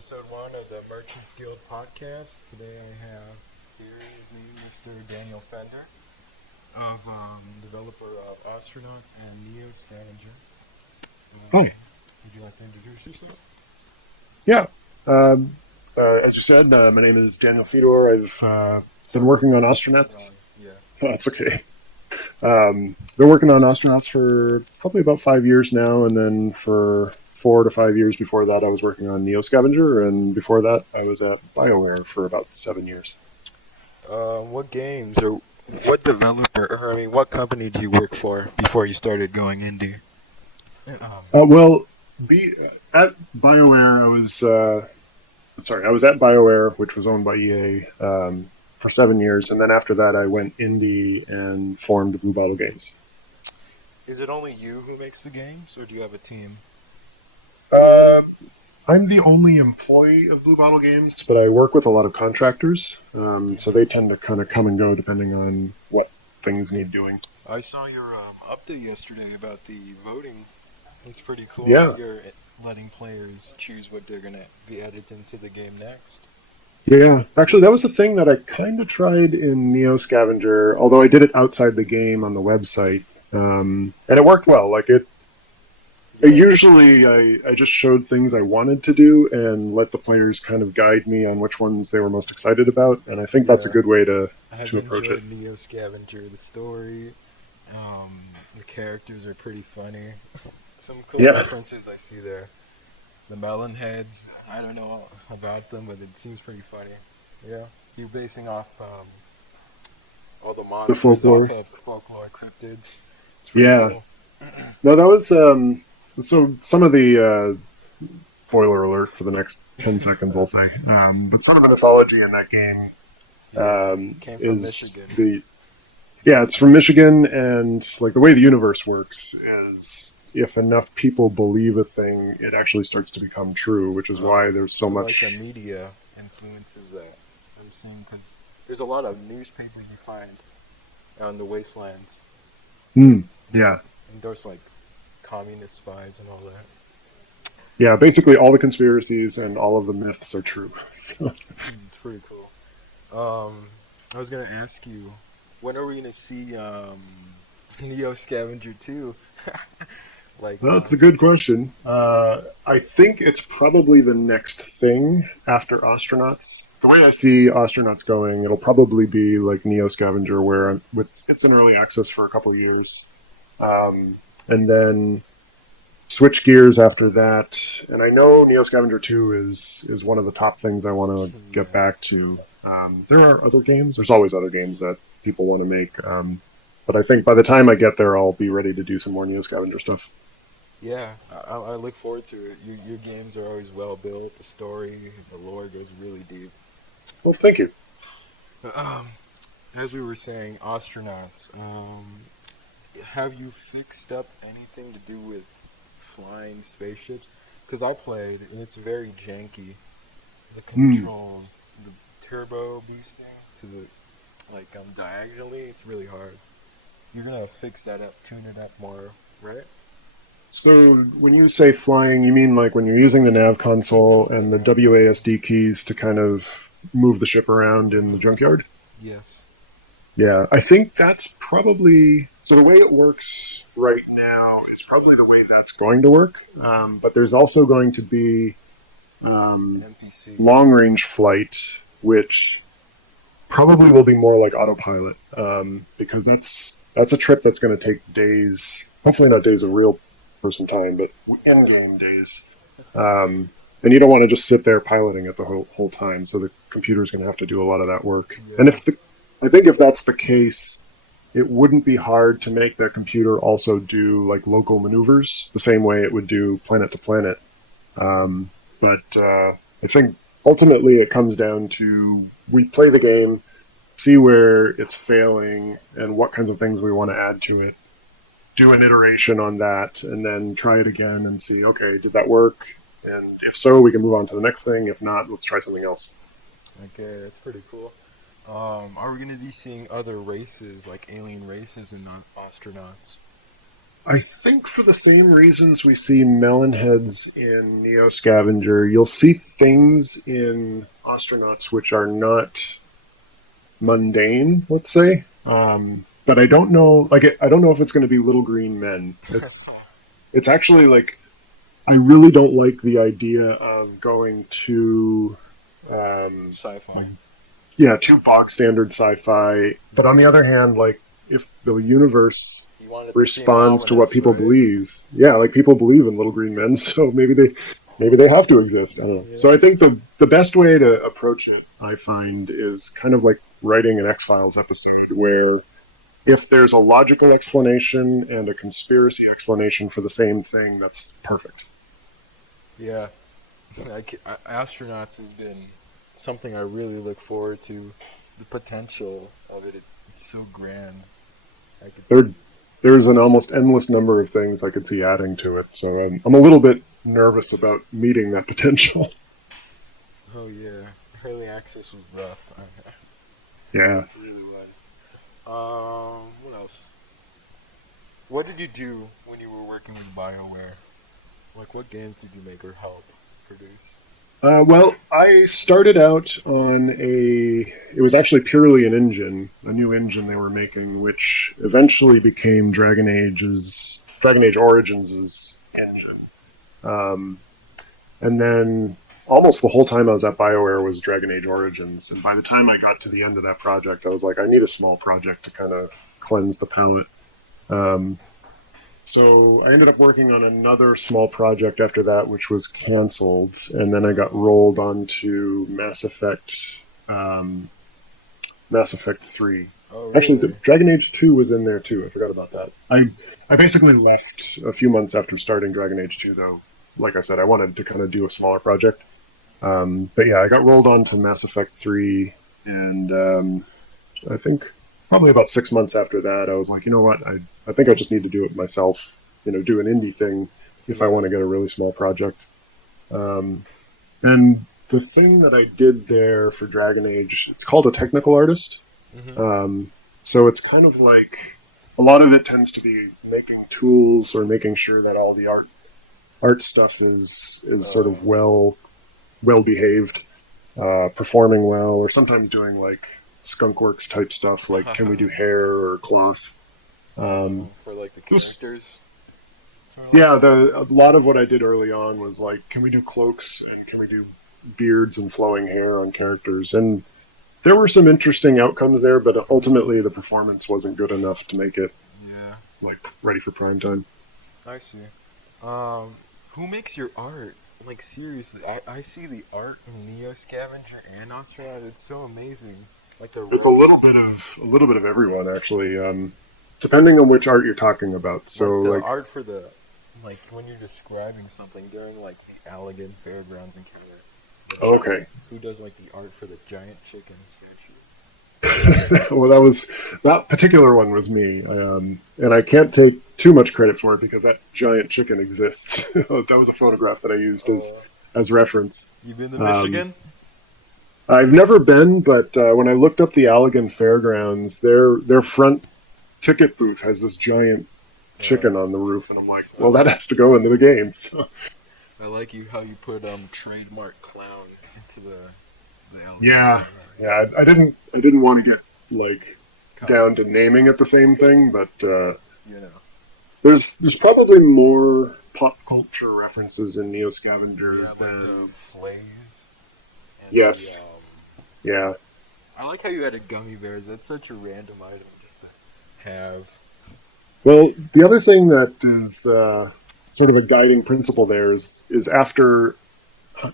episode 1 of the Merchants Guild podcast. Today I have here with me Mr. Daniel Fender, developer of Astronauts and Scavenger. Hi. Would you like to introduce yourself? Yeah. Um, as you said, my name is Daniel Fedor. I've been working on astronauts. Yeah. Oh, that's okay. Been working on astronauts for probably about 5 years now, and then for 4 to 5 years before that, I was working on Scavenger, and before that, I was at BioWare for about 7 years. What games or what developer, or what company do you work for before you started going indie? Well, at BioWare, I was at BioWare, which was owned by EA, for 7 years, and then after that, I went indie and formed Blue Bottle Games. Is it only you who makes the games, or do you have a team? Uh, I'm the only employee of Blue Bottle Games, but I work with a lot of contractors, so they tend to kind of come and go depending on what things need doing. I saw your update yesterday about the voting. It's pretty cool Yeah, that you're letting players choose what they're going to be added into the game next. yeah. Actually, that was the thing that I kind of tried in Neo Scavenger, although I did it outside the game on the website, and it worked well. Yeah, Usually, I just showed things I wanted to do and let the players kind of guide me on which ones they were most excited about, and I think that's a yeah. good way to I've approach it. enjoyed Neo Scavenger. The story, the characters are pretty funny. Some cool Yeah, references I see there. The melon heads, I don't know about them, but it seems pretty funny. Yeah, you're basing off all the the monsters off folklore. of folklore cryptids. It's pretty Yeah. cool. No, that was so some of the spoiler alert for the next 10 seconds, I'll say. But some of the mythology in that game Yeah, came from is Michigan. the yeah, it's from Michigan, and like the way the universe works is if enough people believe a thing, it actually starts to become true, which is why there's so So like the much. media influences that I'm seeing because there's a lot of newspapers you find out in the wastelands Hmm, that yeah, endorse like communist spies and all that. yeah. Basically, all the conspiracies and all of the myths are true. So, It's pretty cool. I was gonna ask you, when are we gonna see Neo Scavenger 2? like, well, that's a good question. I think it's probably the next thing after astronauts. The way I see astronauts going, it'll probably be like Neo Scavenger, where it's in early access for a couple of years, and then switch gears after that. And I know Neo Scavenger 2 is one of the top things I want to get yeah, back to. There are other games. There's always other games that people want to make. But I think by the time I get there, I'll be ready to do some more Neo Scavenger stuff. yeah, I look forward to it. Your games are always well built. The story, the lore goes really deep. Well, thank you. Um, as we were saying, astronauts. Have you fixed up anything to do with flying spaceships? Because I played and it's very janky. The Hmm. controls, the turbo boosting to the diagonally, it's really hard. You're gonna fix that up, tune it up more, right? So when you say flying, you mean like when you're using the nav console and the Yeah. WASD keys to kind of move the ship around in the junkyard? Yes. Yeah, I think that's probably so. The way it works right now is probably the way that's going to work. But there's also going to be NPC. long range flight, which probably will be more like autopilot, because that's a trip that's going to take days. Hopefully, not days of real person time, but in game days. And you don't want to just sit there piloting it the whole time. So the computer's going to have to do a lot of that work. And Yeah. I think if that's the case, it wouldn't be hard to make the computer also do like local maneuvers the same way it would do planet to planet. But I think ultimately it comes down to we play the game, see where it's failing, and what kinds of things we want to add to it. Do an iteration on that, and then try it again and see, okay, did that work? And if so, we can move on to the next thing. If not, let's try something else. Okay, that's pretty cool. Are we gonna be seeing other races, like alien races and not astronauts? I think for the same reasons we see melonheads in Neo Scavenger, you'll see things in astronauts which are not mundane, let's say. But I don't know. I don't know if it's going to be little green men. It's actually like I really don't like the idea of going to like Sci-fi. yeah, too bog standard sci-fi. But on the other hand, like if the universe You want it to seem responds to what ominous, people right? believe, yeah, like people believe in little green men, so maybe they have to exist. I don't know. So Yeah. I think the best way to approach it, I find, is kind of like writing an X Files episode where if there's a logical explanation and a conspiracy explanation for the same thing, that's perfect. Yeah. Astronauts has been something I really look forward to. The potential of it's so grand. I could. There, there's an almost endless number of things I could see adding to it, so I'm a little bit nervous about meeting that potential. Oh yeah, early access was rough. Yeah. It really was. What else? What did you do when you were working with BioWare? Like, what games did you make or help produce? Well, I started out on it was actually purely an engine, a new engine they were making, which eventually became Dragon Age Origins' engine. Um, and then almost the whole time I was at BioWare was Dragon Age Origins. And by the time I got to the end of that project, I was like, I need a small project to kind of cleanse the palate. Um, so I ended up working on another small project after that, which was canceled, and then I got rolled onto um, Mass Effect 3. Oh, Actually, really? Dragon Age 2 was in there too. I forgot about that. I basically left a few months after starting Dragon Age 2, though. Like I said, I wanted to kind of do a smaller project. But yeah, I got rolled on to Mass Effect 3, and I think probably about 6 months after that, I was like, you know what, I think I just need to do it myself, do an indie thing if I Yeah. want to get a really small project. Um, and the thing that I did there for Dragon Age, it's called a technical artist. Mhm. Um, so it's kind of like a lot of it tends to be making tools or making sure that all the art stuff is sort Uh. of well behaved, performing well, or sometimes doing like skunkworks type stuff, like can we do hair or cloth. For like the It was, characters. Or like. yeah, a lot of what I did early on was like, can we do cloaks and can we do beards and flowing hair on characters? And there were some interesting outcomes there, but ultimately the performance wasn't good enough to make it Yeah. like ready for prime time. I see. Um. Who makes your art? Like seriously, I see the art in Neo Scavenger and Astronaut. It's so amazing. Like the It's robes, a little bit of everyone actually, depending on which art you're talking about. So like the like, art for the, like when you're describing something during like the Allegan Fairgrounds encounter, the giant. okay. Who does like the art for the giant chicken statue? Well, that particular one was me, and I can't take too much credit for it because that giant chicken exists. That was a photograph that I used Oh, as reference. you been to Um, Michigan? I've never been, but when I looked up the Allegan Fairgrounds, their front ticket booth has this giant chicken Uh, on the roof, and I'm like, I well, that like has to go into the games. I like you how you put trademark clown into the Allegan Yeah, Fairgrounds. yeah, I didn't want to get like down to Copyright, naming it the same thing, but you know. there's probably more pop culture references in Neo Scavenger Yeah, like the than flays and the yes, yeah. I like how you added gummy bears. That's such a random item just to have. Well, the other thing that is sort of a guiding principle there is after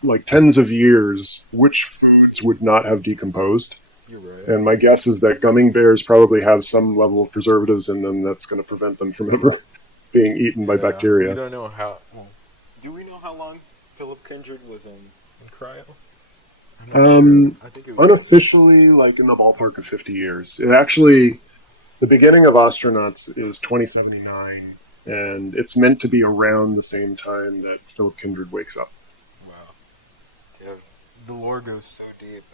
like tens of years, which foods would not have decomposed? You're right. And my guess is that gummy bears probably have some level of preservatives in them that's going to prevent them from ever being eaten by Yeah, we bacteria. don't know how. Well, do we know how long Philip Kindred was in cryo? I'm not sure. Um, I think it was like. Unofficially, like in the ballpark of 50 years. It actually, the beginning of Astronauts is 2079, and it's meant to be around the same time that Philip Kindred wakes up. Wow. Yeah, the lore goes so deep.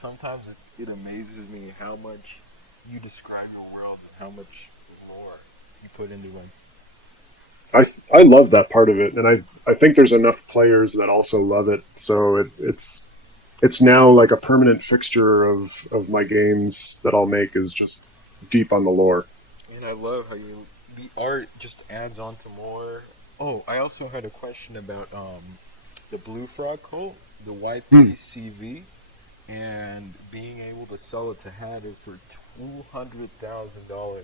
Sometimes it amazes me how much you describe your world and how much lore you put into it. I love that part of it, and I think there's enough players that also love it, so it's now like a permanent fixture of my games that I'll make is just deep on the lore. And I love how the art just adds on to more. Oh, I also had a question about the Blue Frog cult, the Hmm. YPCV, and being able to sell it to Hatter for $200,000.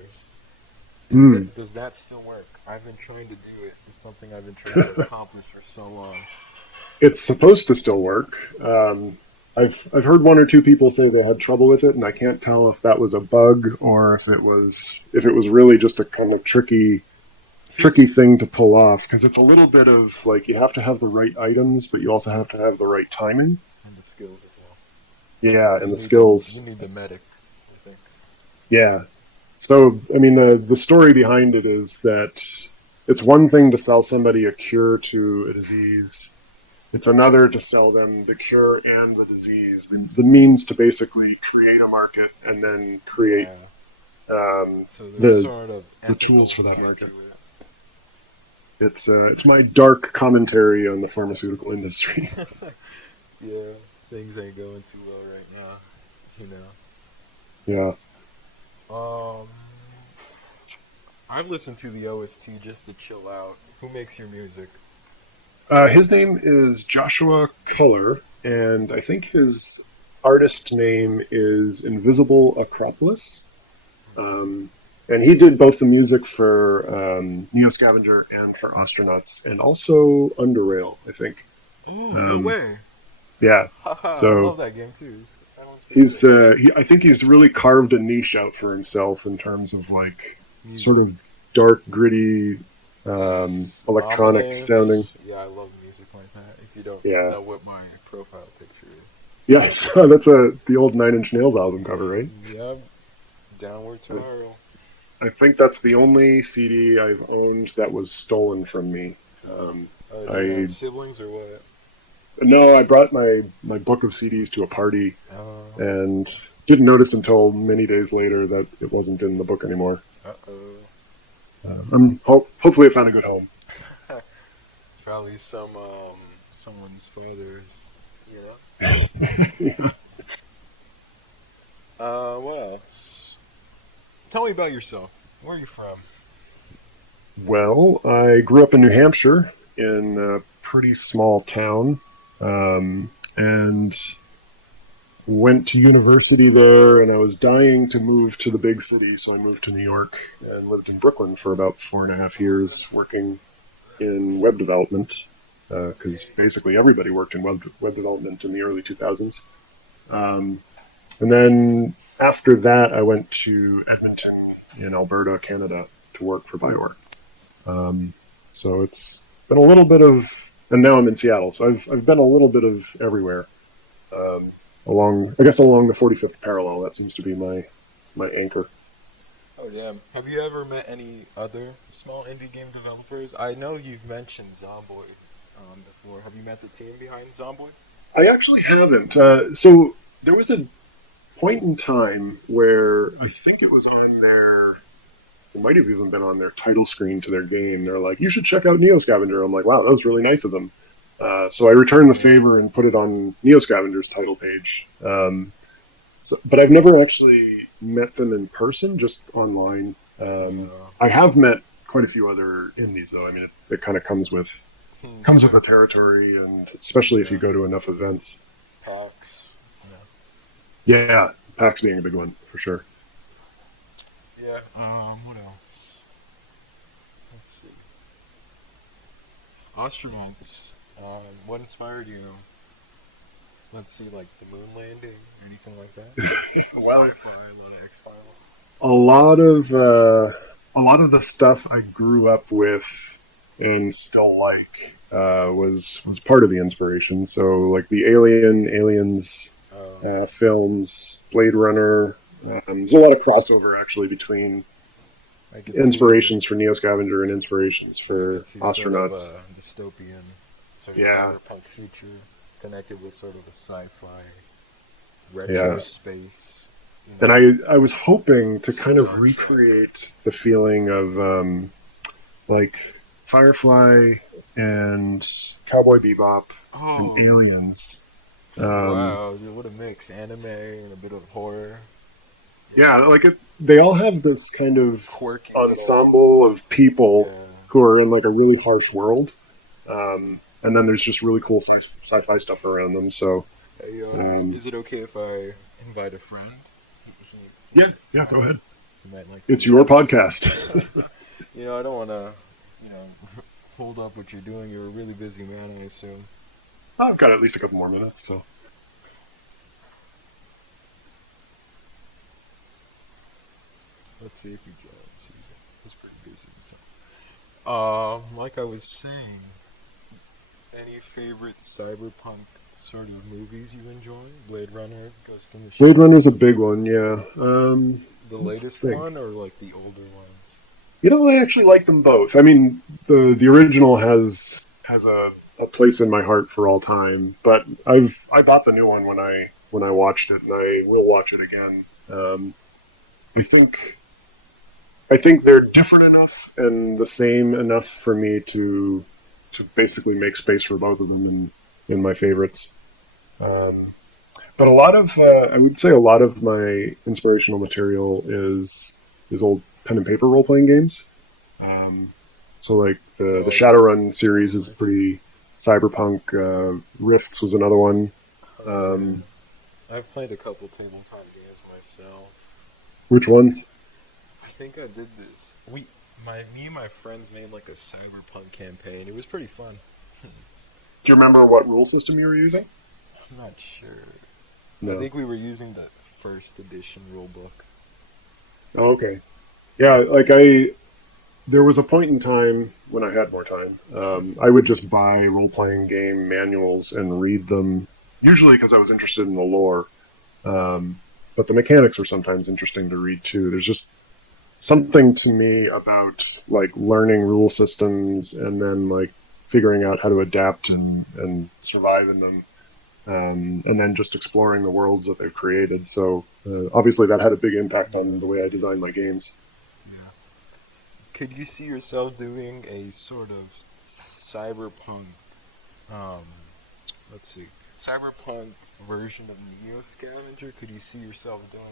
Hmm. Does that still work? I've been trying to do it. It's something I've been trying to accomplish for so long. It's supposed to still work. I've heard one or two people say they had trouble with it, and I can't tell if that was a bug or if it was really just a kind of Here's tricky thing to pull off because it's a little bit of like you have to have the right items, but you also have to have the right timing. and the skills as well. Yeah, and You the need the you skills. need the medic, I think. Yeah. So I mean the story behind it is that it's one thing to sell somebody a cure to a disease. It's another to sell them the cure and the disease, the means to basically create a market and then create Yeah. um, So there's the sort of the tools ethical for that side to market. it. It's my dark commentary on the pharmaceutical industry. Yeah, things ain't going too well right now. You Yeah. know. I've listened to the OST just to chill out. Who makes your music? His name is Joshua Culler, and I think his artist name is Invisible Acropolis. Um, and he did both the music for Neo Scavenger and for Astronauts, and also Underrail, I think. Oh, no Um, way! yeah. Haha, I So love that game too. That one's pretty he's sick. I think he's really carved a niche out for himself in terms of like sort Music. of dark, gritty, electronic sounding. Ominous. Yeah, I love music like that. If you don't Yeah. know what my profile picture Yes, that's the old Nine Inch Nails album cover, right? is. Yep. Downward Spiral. I think that's the only CD I've owned that was stolen from me. Um, Do you have I siblings or what? no, I brought my book of CDs to a party Uh, and didn't notice until many days later that it wasn't in the book anymore. uh-oh. Hopefully I found a good home. Probably someone's father's, you know? What else? Tell me about yourself. Where are you from? Well, I grew up in New Hampshire in a pretty small town, and went to university there. And I was dying to move to the big city, so I moved to New York and lived in Brooklyn for about 4.5 years, working in web development. Because basically everybody worked in web development in the early 2000s. Um, and then after that, I went to Edmonton in Alberta, Canada, to work for Bioware. Um, so it's been a little bit of, and now I'm in Seattle. So I've been a little bit of everywhere. Um, along the 45th parallel. That seems to be my anchor. Oh, yeah. Have you ever met any other small indie game developers? I know you've mentioned Zomboid before. Have you met the team behind Zomboid? I actually haven't. So there was a point in time where I think it was on their, it might have even been on their title screen to their game. They're like, "You should check out Neo Scavenger." I'm like, "Wow, that was really nice of them." So I returned the Yeah. favor and put it on Neo Scavenger's title page. But I've never actually met them in person, just online. Yeah. I have met quite a few other indies, though. I mean, it kind of comes with the territory, and especially if you Yeah. go to enough events. PAX. Yeah, PAX being a big one for sure. Yeah. What else? Let's see. Astronauts. What inspired you? Let's see, like the moon landing or anything like that? Well, Sci-fi, a lot of X Files. a lot of uh, a lot of the stuff I grew up with and still like was part of the inspiration. So like the Aliens films, Blade Runner. There's a lot of crossover actually between I could see, inspirations for Neo Scavenger and inspirations I for could see sort of astronauts. a dystopian, sort of Yeah, cyberpunk future connected with sort of a sci-fi yeah. retro space. And I was hoping to kind of Star Trek. recreate the feeling of like Firefly and Cowboy Bebop and Oh, Aliens. Um, wow, dude, what a mix. Anime and a bit of horror. yeah, Yeah. like they all have this kind of Quirky little. ensemble of people Yeah. who are in like a really harsh world, and then there's just really cool sci-fi stuff around them. So Hey, um, is it okay if I invite a friend? yeah, He yeah, might go like ahead. he might like It's this. your podcast. I don't want to, you know, hold up what you're doing. You're a really busy man, I assume. I've got at least a couple more minutes, so Let's see if he joins. He's pretty busy. So. Like I was saying, any favorite cyberpunk sort of movies you enjoy? Blade Runner, Ghost in the Blade Shell, Runner's a big one. Yeah. the Let's latest think. one, or like the older ones? I actually like them both. I mean, the original has a place in my heart for all time, but I bought the new one when I watched it, and I will watch it again. I think I think they're different enough and the same enough for me to basically make space for both of them in my favorites. Um, but a lot of I would say a lot of my inspirational material is old pen and paper role playing games. Um, so like the Oh, Shadowrun series is nice. pretty cyberpunk. Rifts was another one. Oh Um, yeah, I've played a couple tabletop games myself. which ones? I think I did this. Me and my friends made like a cyberpunk campaign. It was pretty fun. Do you remember what rule system you were using? I'm not sure. I No. think we were using the first edition rulebook. Oh, okay. Yeah, like I there was a point in time when I had more time. I would just buy role playing game manuals and read them, usually because I was interested in the lore. Um, but the mechanics were sometimes interesting to read too. There's just something to me about like learning rule systems and then like figuring out how to adapt and survive in them. And then just exploring the worlds that they've created. So obviously that had a big impact on the Yeah, way I design my games. yeah. Could you see yourself doing a sort of cyberpunk, um, let's see, cyberpunk version of Neo Scavenger? Could you see yourself doing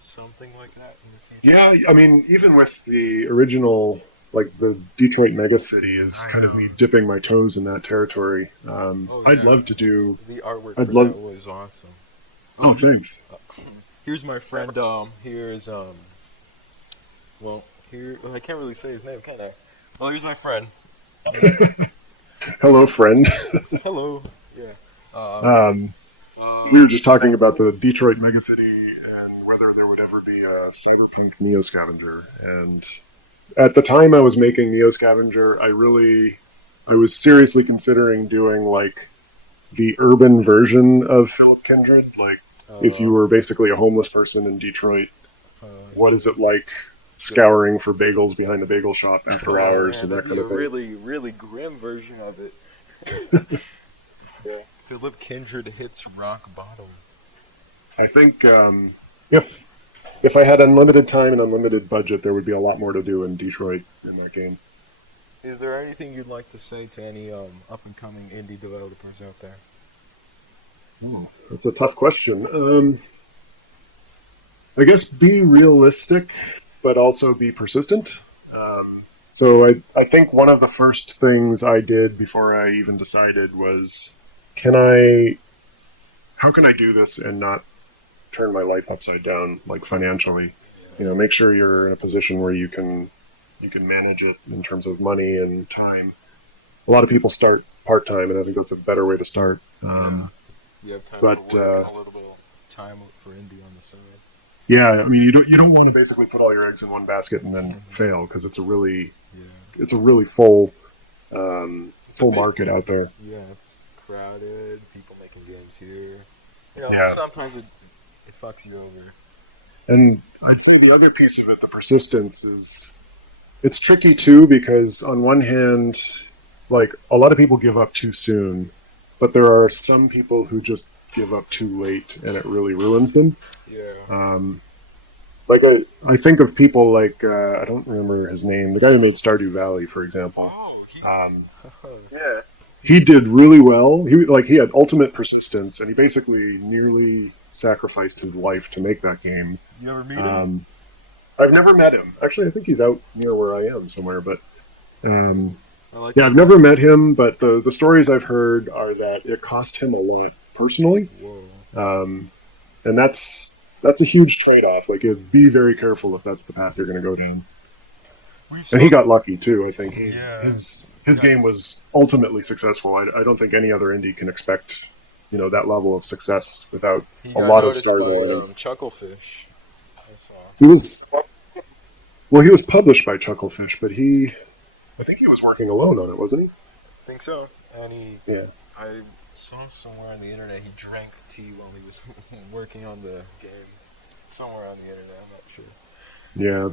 something like that in the future? Yeah, I mean, even with the original, like the Detroit megacity is I kind of know. me dipping my toes in that territory. Oh I'd yeah, love to do. the artwork I'd for that love. was awesome. Oh, thanks. Uh, Here's my friend. Here's Well, I can't really say his name, can I? Well, here's my friend. Hello, friend. Hello. Yeah. Um. Um, we were just talking about the Detroit megacity and whether there would ever be a cyberpunk Neo Scavenger. And at the time I was making Neo Scavenger, I was seriously considering doing like the urban version of Philip Kindred. Like, if you Uh. were basically a homeless person in Detroit, Uh. what is it like Good. scouring for bagels behind the bagel shop after Oh hours man, and that'd that be kind a of thing? really, really grim version of it. Yeah. Philip Kindred hits rock bottom. I think if if I had unlimited time and unlimited budget, there would be a lot more to do in Detroit in that game. Is there anything you'd like to say to any up and coming indie developers out there? Oh, that's a tough question. I guess be realistic, but also be persistent. So I think one of the first things I did before I even decided was, can I, how can I do this and not turn my life upside down, like financially? Make sure you're in a position where you can manage it in terms of money and time. A lot of people start part time, and I think that's a better way to start. Yeah. You have time for But work and a little bit of time for indie on the side. Yeah, I mean, you don't want to basically put all your eggs in one basket and then fail because Yeah. it's a really full It's a full big, market out there. yeah, it's crowded, people making games here. Yeah, Sometimes it fucks you over. and I'd say the other piece of it, the persistence, is it's tricky too because on one hand, like a lot of people give up too soon, but there are some people who just give up too late and it really ruins them. Yeah. Um, like I think of people like I don't remember his name, the guy who made Stardew Valley, for example. Oh, Um, yeah, he did really well. He had ultimate persistence, and he basically nearly sacrificed his life to make that game. You ever meet him? Um, I've never met him. Actually, I think he's out near where I am somewhere. But um, I like yeah, his I've never work. met him. But the stories I've heard are that it cost him a lot personally, Whoa. um, and that's a huge trade off. Like, be very careful if that's the path you're going to go down. We've And he spoke. got lucky too. I think Yeah. his game was ultimately successful. I don't think any other indie can expect that level of success without He a got lot of noticed stars by around. Chucklefish. I saw. He was he was published by Chucklefish, but I think he was working alone on it, wasn't Think so. And he, he? Yeah, I saw somewhere on the internet he drank tea while he was working on the game. Somewhere on the internet, I'm not sure. yeah.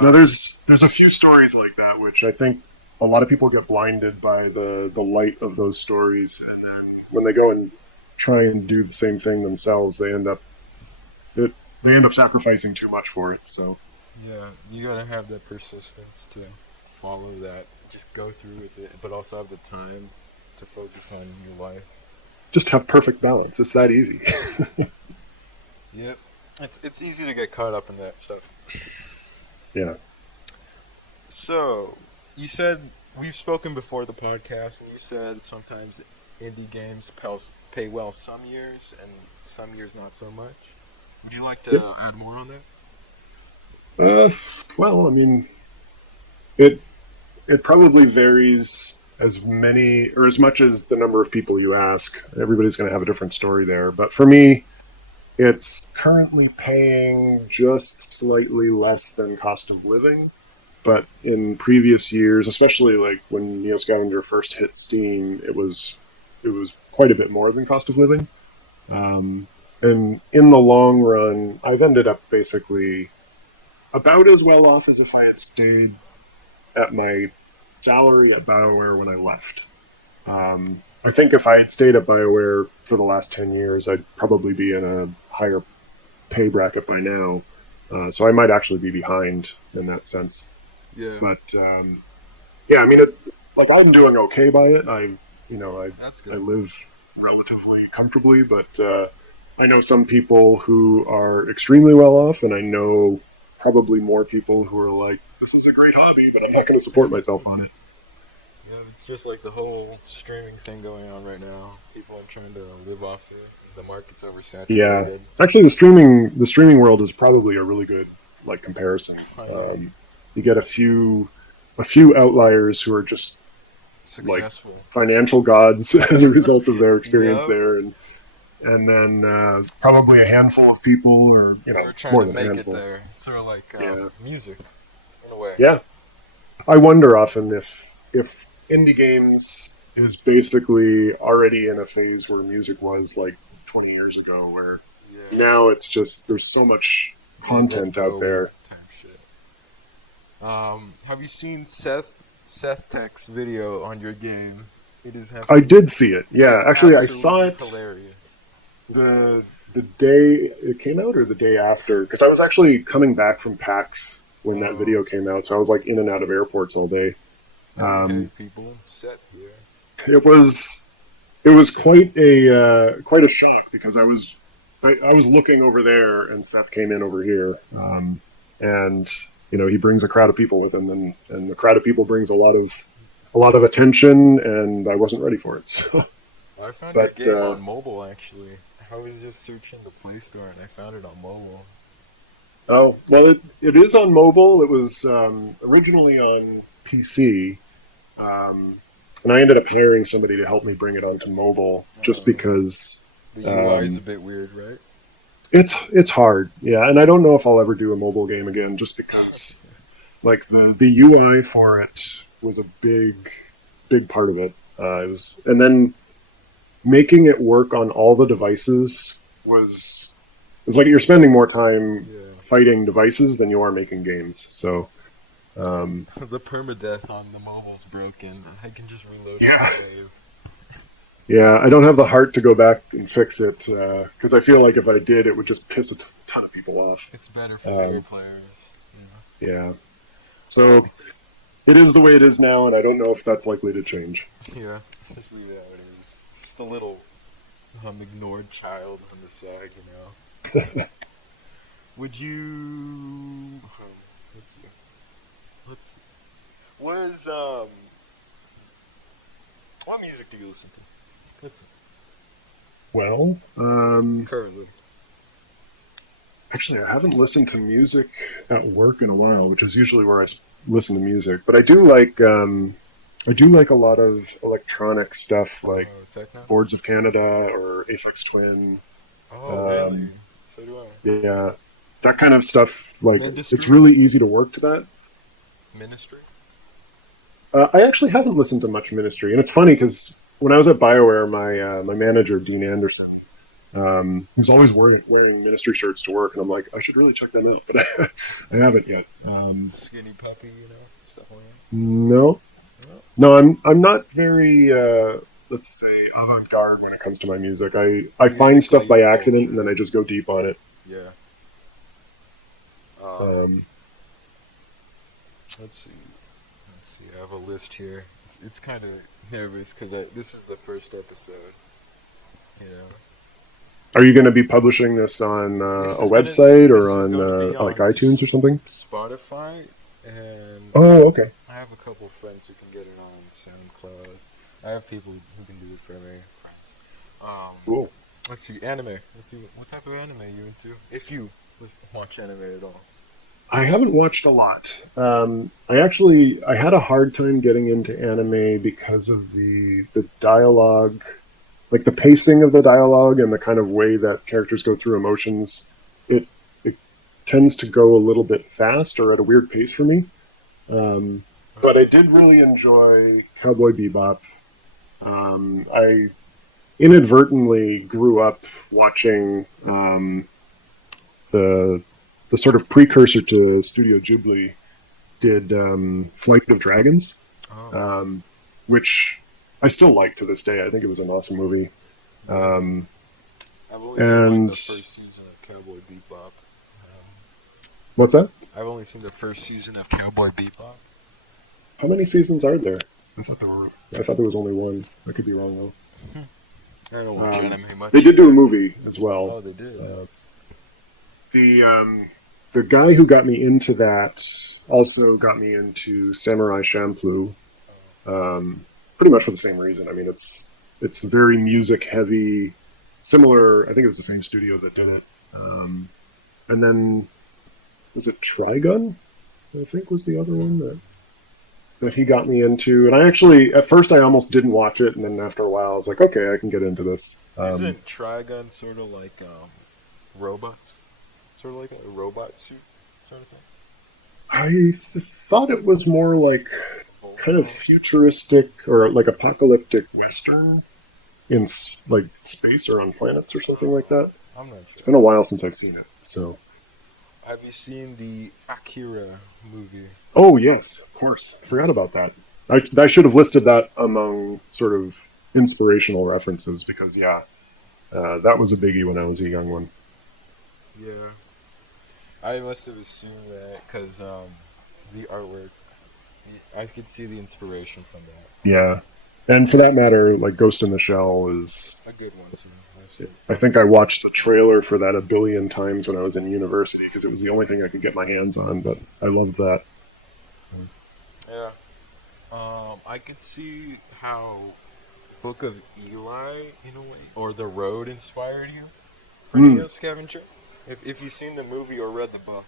No, Uh, there's a few stories like that, which I think a lot of people get blinded by the light of those stories, and then when they go and try and do the same thing themselves, it, they end up sacrificing too much for it. So yeah, you gotta have that persistence to follow that. Just go through with it, but also have the time to focus on your life. just have perfect balance. It's that easy. Yep. It's easy to get caught up in that stuff. Yeah, So, you said we've spoken before the podcast, and you said sometimes indie games pay well some years, and some years not so much. Would you like yep. to add more on that? Uh, well, I mean, it it probably varies as many or as much as the number of people you ask. Everybody's going to have a different story there, but for me, it's currently paying just slightly less than cost of living. But in previous years, especially like when Neo Scavenger first hit Steam, it was quite a bit more than cost of living. Um, and in the long run, I've ended up basically about as well off as if I had stayed at my salary at BioWare when I left. I think if I had stayed at BioWare for the last 10 years, I'd probably be in a higher pay bracket by now. So I might actually be behind in that sense. Yeah, But yeah, I mean, like I'm doing okay by it. that's I good. live relatively comfortably, but I know some people who are extremely well off, and I know probably more people who are like, "This is a great hobby, but I'm not going to support myself on it." Yeah, it's just like the whole streaming thing going on right now. People are trying to live off it. The market's Yeah, oversaturated. actually, the streaming world is probably a really good like comparison. I agree. You get a few outliers who are just like Successful. financial gods as a result of their experience Yep. there, and then probably a handful of people, or Who are trying more to than a make it handful. there. It's sort of like Yeah, music, in a way. yeah. I wonder often if indie games is basically already in a phase where music was like 20 years ago, where Yeah. now it's just there's so much Need that content out dough there. type shit. Have you seen Seth Tech's video on your game? It is I absolutely did see it. it Yeah, is actually, I saw absolutely it hilarious. the day it came out or the day after, because I was actually coming back from PAX when that Oh, video came out, so I was like in and out of airports all day. hey Um, people, Seth here. it was it was quite a shock because I was looking over there and Seth came in over here, and he brings a crowd of people with him, and the crowd of people brings a lot of attention, and I wasn't ready for it. So, I found your but game on mobile actually. I was just searching the Play Store and I found it on mobile. oh well, it is on mobile. It was originally on PC, um, and I ended up hiring somebody to help me bring it onto mobile just Uh, because the UI is a um, bit weird, right? it's hard. Yeah, and I don't know if I'll ever do a mobile game again, just because like the UI for it was a big part of it. And then making it work on all the devices was it's like you're spending more time Yeah. fighting devices than you are making games. So um, The permadeath on the mobile's broken. I can just reload my yeah, save. yeah, I don't have the heart to go back and fix it because I feel like if I did, it would just piss a ton of people off. It's better for newer Um, players. yeah, so. It is the way it is now, and I don't know if that's likely to change. Yeah, just leave it how it is. Just a little ignored child on the side, you know. Would you? Let's see. Let's see. Was what music do you listen to? Let's see. Well, Currently. actually, I haven't listened to music at work in a while, which is usually where listen to music. But I do like a lot of electronic stuff, like Techno. Boards of Canada or Aphex Twin. Oh, really? Um, So do I. yeah, that kind of stuff. Like, it's Ministry. really easy to work to that. Ministry. I actually haven't listened to much Ministry, and it's funny because when I was at BioWare, my manager Dean Anderson, he was always wearing Ministry shirts to work, and I'm like, I should really check them out, but I haven't yet. Skinny puppy, you know, stuff like No, that. No. no, I'm not very let's say avant-garde when it comes to my music. I find stuff Musically by accident, and cultured. then I just go deep on it. Yeah. Um, Um, let's see. Let's see. I have a list here. It's kind of nervous because this is the first episode. You know, are you going to be publishing this on a website or this is on going to be like on iTunes or something? Spotify, and Oh, okay. I have a couple friends who can get it on SoundCloud. I have people who can do it for me. Cool. Let's see, anime. Let's see, what type of anime are you into? If you watch anime at all. I haven't watched a lot. I had a hard time getting into anime because of the dialogue, like the pacing of the dialogue and the kind of way that characters go through emotions. It tends to go a little bit fast or at a weird pace for me. But I did really enjoy Cowboy Bebop. I inadvertently grew up watching the the sort of precursor to Studio Ghibli did Flight of Dragons, Oh, um, which I still like to this day. I think it was an awesome movie. yeah. Um, I've only seen like and the first season of Cowboy Bebop. what's that? I've only seen the first season of Cowboy Bebop. How many seasons are there? I thought there was only one. I could be wrong I don't though. watch anime much. They did do a movie as well. Oh, they did. Uh, the guy who got me into that also got me into Samurai Champloo. Pretty much for the same reason. I mean, it's very music heavy, similar. I think it was the same studio that did it. And then was it Trigun? I think was the other one that he got me into. And I actually, at first, I almost didn't watch it, and then after a while, I was like, okay, I can get into this. Isn't Trigun sort of like robots? Sort of like a robot suit, sort of thing. Thought it was more like kind of futuristic or like apocalyptic western in like space or on planets or something like that. I'm not It's sure. been a while since I've seen it. So, Have you seen the Akira movie? oh yes, of course, I forgot about that. I should have listed that among sort of inspirational references because yeah, that was a biggie when I was a young one. Yeah, I must have assumed that because the artwork, I could see the inspiration from that. Yeah, and for that matter, like Ghost in the Shell is. A good one too. I've seen. I think I watched the trailer for that a billion times when I was in university because it was the only thing I could get my hands on. But I loved that. Yeah. I could see how Book of Eli, in a way, or The Road inspired you for Mm. Scavenger. If you've seen the movie or read the book,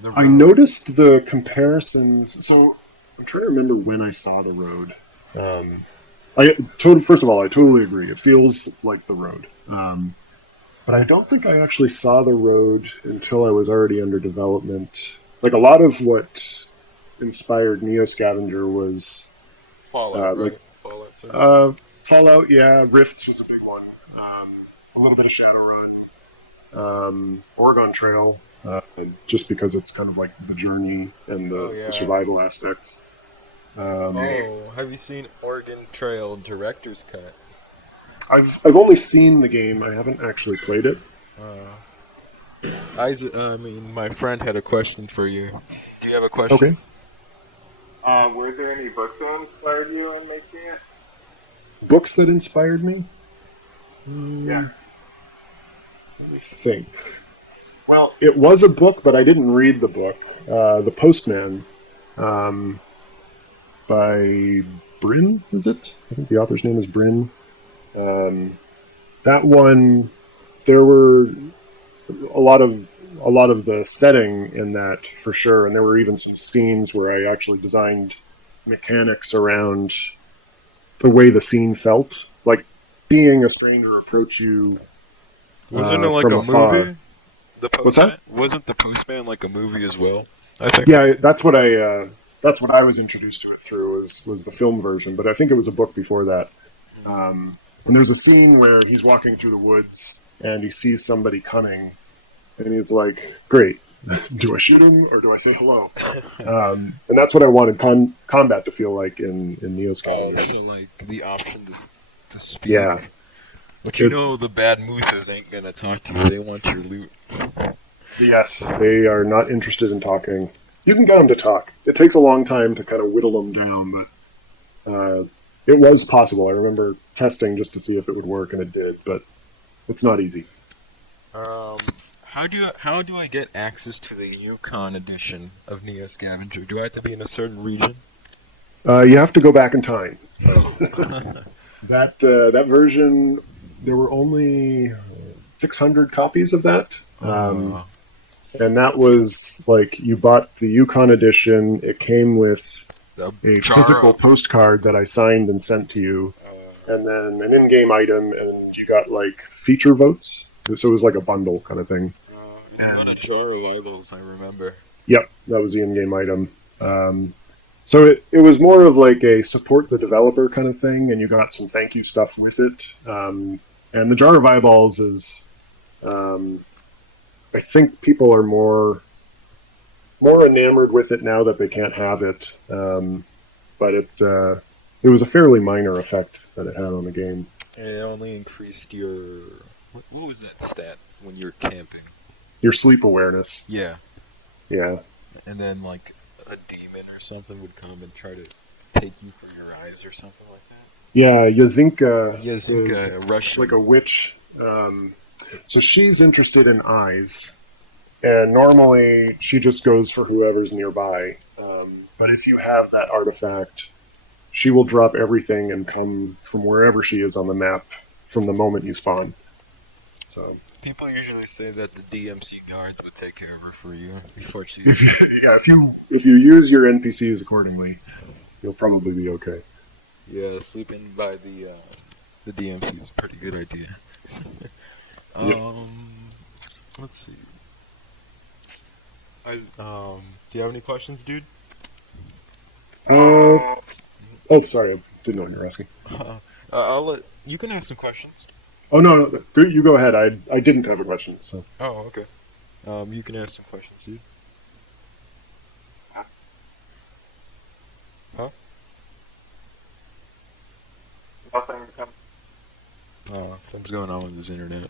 The I Road. noticed the comparisons. So I'm trying to remember when I saw The Road. Um, first of all, I totally agree. It feels like The Road. But I don't think I actually saw The Road until I was already under development. Like a lot of what inspired Neo Scavenger was Fallout, like right? Fallout sort of stuff. Fallout. Yeah, Rifts was a big one. A little bit of Shadowrun, Oregon Trail, just because it's kind of like the journey and Oh the yeah. survival aspects. Oh, have you seen Oregon Trail Director's Cut? I've only seen the game. I haven't actually played it. I mean, my friend had a question for you. Do you have a question? Okay. Were there any books that inspired you in making it? Books that inspired me? Yeah. Let me think. Well, it was a book, but I didn't read the book. The Postman, um, by Bryn, is it? I think the author's name is Bryn. Um, that one, there were a lot of a lot of the setting in that for sure, and there were even some scenes where I actually designed mechanics around the way the scene felt, like seeing a stranger approach you Wasn't it like from a afar. movie? The What's that? Postman? Wasn't the Postman like a movie as well? I think. Yeah, that's what I was introduced to it through was the film version, but I think it was a book before that. And there's a scene where he's walking through the woods and he sees somebody coming, and he's like, "Great, do I shoot him or do I say hello?" And that's what I wanted combat to feel like in Neo Scavenger. So like the option to speak. Yeah, But you it, know the bad Muthas ain't gonna talk to you. They want your loot. yes, they are not interested in talking. You can get them to talk. It takes a long time to kind of whittle them down, but it was possible. I remember testing just to see if it would work, and it did, but it's not easy. Um, how do I get access to the Yukon edition of Neo Scavenger? Do I have to be in a certain region? You have to go back in time. That version, there were only 600 copies of that. Uh, And that was like you bought the Yukon edition. It came with the a jar physical of- postcard that I signed and sent to you, and then an in-game item, and you got like feature votes. So it was like a bundle kind of thing. you got a jar of idols. I remember. Yep, that was the in-game item. So it was more of like a support the developer kind of thing, and you got some thank you stuff with it. And the jar of eyeballs is, I think people are more enamored with it now that they can't have it. But it was a fairly minor effect that it had on the game. It only increased your what was that stat when you were camping? Your sleep awareness, Yeah, yeah, and then like a demon or something would come and try to take you for your eyes or something like that. yeah. Yazinka, Yazuka, is Russian. like a witch. So she's interested in eyes, and normally she just goes for whoever's nearby. But if you have that artifact, she will drop everything and come from wherever she is on the map from the moment you spawn. So People usually say that the DMC guards would take care of her for you before she. yeah, if you use your NPCs accordingly, you'll probably be okay. Yeah, sleeping by the DMC is a pretty good idea. Yep. Let's see. Do you have any questions, dude? Oh, sorry, I didn't know what you were asking. I'll let you can ask some questions. Oh no, you go ahead. I didn't have a question. So Oh, okay. You can ask some questions, dude. Huh? Nothing. Oh, something's going on with this internet.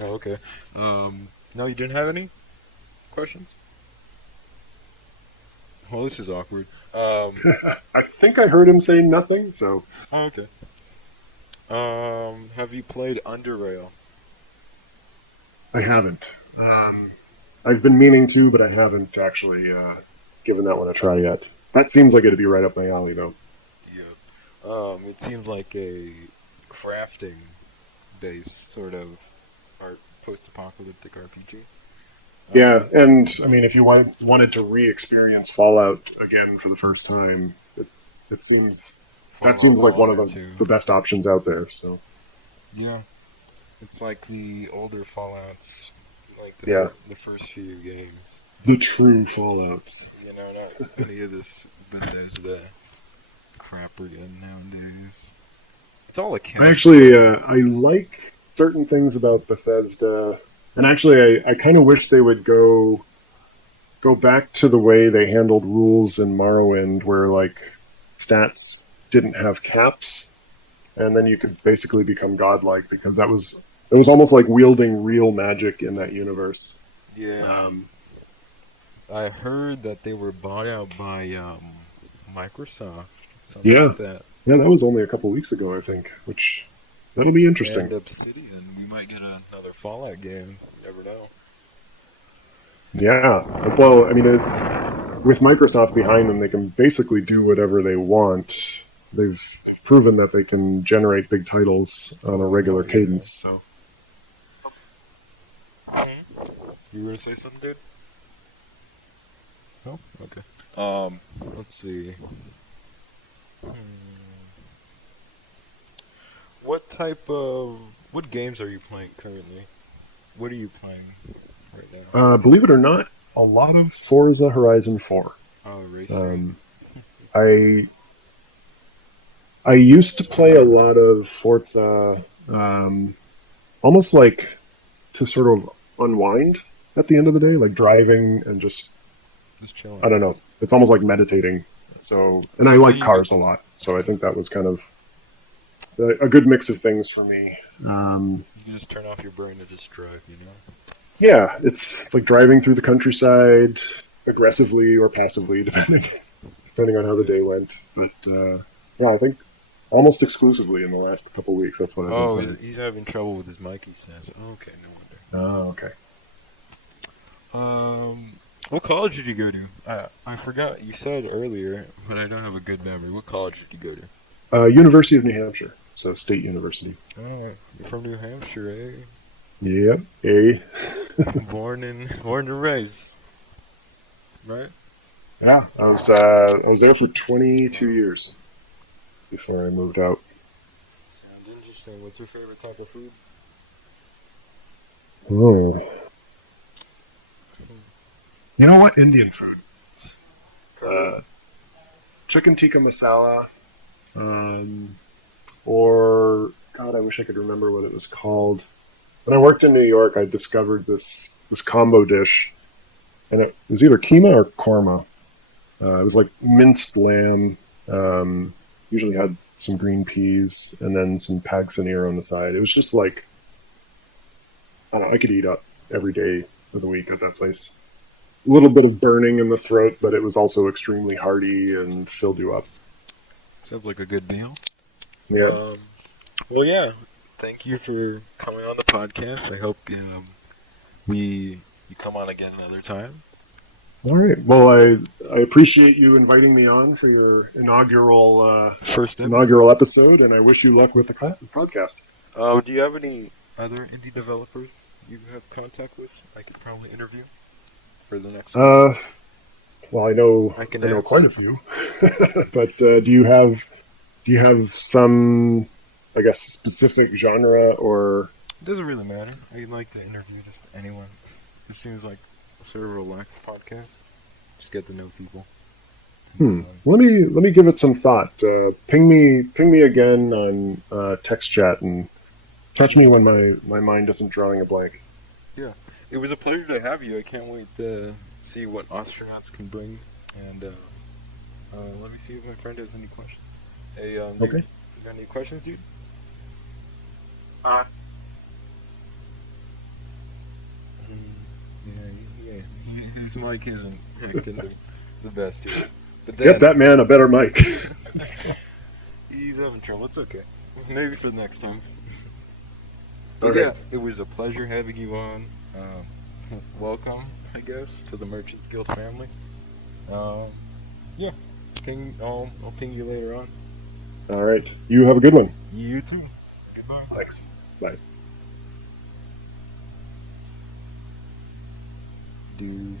Oh, okay. No, you didn't have any questions? Well, this is awkward. I think I heard him say nothing. So Oh, okay. Have you played Underrail? I haven't. I've been meaning to, but I haven't actually given that one a try yet. That seems like it'd be right up my alley, though. Yeah. It seems like a crafting-based sort of post-apocalyptic RPG. Yeah, and I mean, if you wanted to re-experience Fallout again for the first time, it seems that seems like one of the best options out there. So Yeah, it's like the older Fallouts, like Yeah. the first few games. the true Fallouts. You know, not any of this Bethesda crap we're getting nowadays. It's all a I actually I like certain things about Bethesda, and actually I kind of wish they would go back to the way they handled rules in Morrowind, where like stats didn't have caps, and then you could basically become godlike because it was almost like wielding real magic in that universe. Yeah. Um, I heard that they were bought out by Microsoft, something yeah, like that. yeah, that was only a couple weeks ago, I think. Which that'll be And interesting. Obsidian, we might get another Fallout game. You never know. Yeah. Well, I mean, with Microsoft behind them, they can basically do whatever they want. They've proven that they can generate big titles on a Oh regular no, yeah. cadence. So, You were gonna say something, dude? No. Okay. Let's see. Hmm. What games are you playing currently? What are you playing right now? believe it or not, a lot of Forza Horizon 4. Oh, racing. Um, I I used to play a lot of Forza, almost like to sort of unwind at the end of the day, like driving and just Just chilling. I don't know. It's almost like meditating. So, and I So do like you cars a lot. So I think that was kind of a good mix of things for me. you can just turn off your brain and just drive, you know? Yeah, it's like driving through the countryside aggressively or passively, depending on how the day went. But yeah, I think almost exclusively in the last couple of weeks. That's what I've been Oh, playing. he's having trouble with his mic, he says. Okay, no Oh, okay. wonder. What college did you go to? I forgot. You said earlier, but I don't have a good memory. What college did you go to? University of New Hampshire, so state university. Oh, you're from New Hampshire, eh? Yep. A. born and raised, right? Yeah. I was there for 22 years before I moved out. Sounds interesting. What's your favorite type of food? Oh. You know what? Indian food. Chicken tikka masala, or God, I wish I could remember what it was called. When I worked in New York, I discovered this combo dish, and it was either keema or korma. It was like minced lamb. Usually had some green peas and then some pag paneer on the side. It was just like I don't know. I could eat up every day of the week at that place. A little bit of burning in the throat, but it was also extremely hearty and filled you up. Sounds like a good deal. Yeah. Well, yeah. Thank you for coming on the podcast. I hope we you come on again another time. All right. Well, I appreciate you inviting me on for your First episode. inaugural episode, and I wish you luck with the podcast. Do you have any other indie developers you have contact with? I could probably interview for the next one. Well, I can I know ask. quite a few, but do you have some, I guess, specific genre or? It doesn't really matter. I like to interview just anyone. It seems like a sort of relaxed podcast. Just get to know people. Let me give it some thought. Ping me again on text chat and catch me when my mind isn't drawing a blank. Yeah, it was a pleasure to have you. I can't wait to see what astronauts can bring. And let me see if my friend has any questions. Hey, Okay. you got any questions, dude? Yeah. His mic isn't acting the best here. But then, Get that man a better mic. he's having trouble. It's okay. Maybe for the next time. But Okay. yeah, it was a pleasure having you on. Welcome, I guess, to the Merchants Guild family. Yeah, I'll ping you later on. All right. You have a good one. You too. Goodbye. Thanks. Bye. Dude.